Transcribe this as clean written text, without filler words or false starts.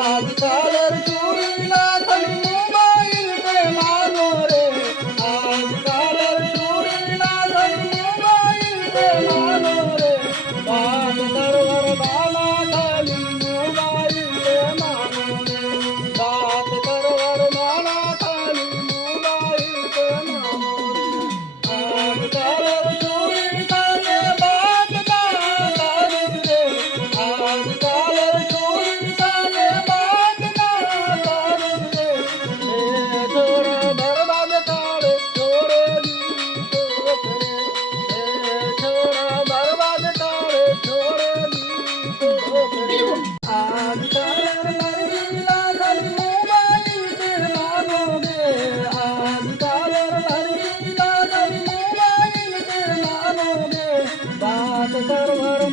आजकाल चोरीला खाली मोबाईल पे मानो रे आजकाल चोरीला खाली मोबाईल पे मानो रे बात करवर बाला खाली मोबाईल पे मानो रे बात करवर बाला खाली मोबाईल पे मानो रे आजकाल चोरी साथे बात ना करिस रे आजकाल चोरी साथे बात ना करिस रे ए छोरा बर्बाद काढ छोरेली टोक रे ए छोरा बर्बाद काढ छोरेली टोक रे आजकाल लड़कीला खाली मोबाईल पे मानोगे आजकाल लड़कीला खाली मोबाईल पे मानोगे बात करवर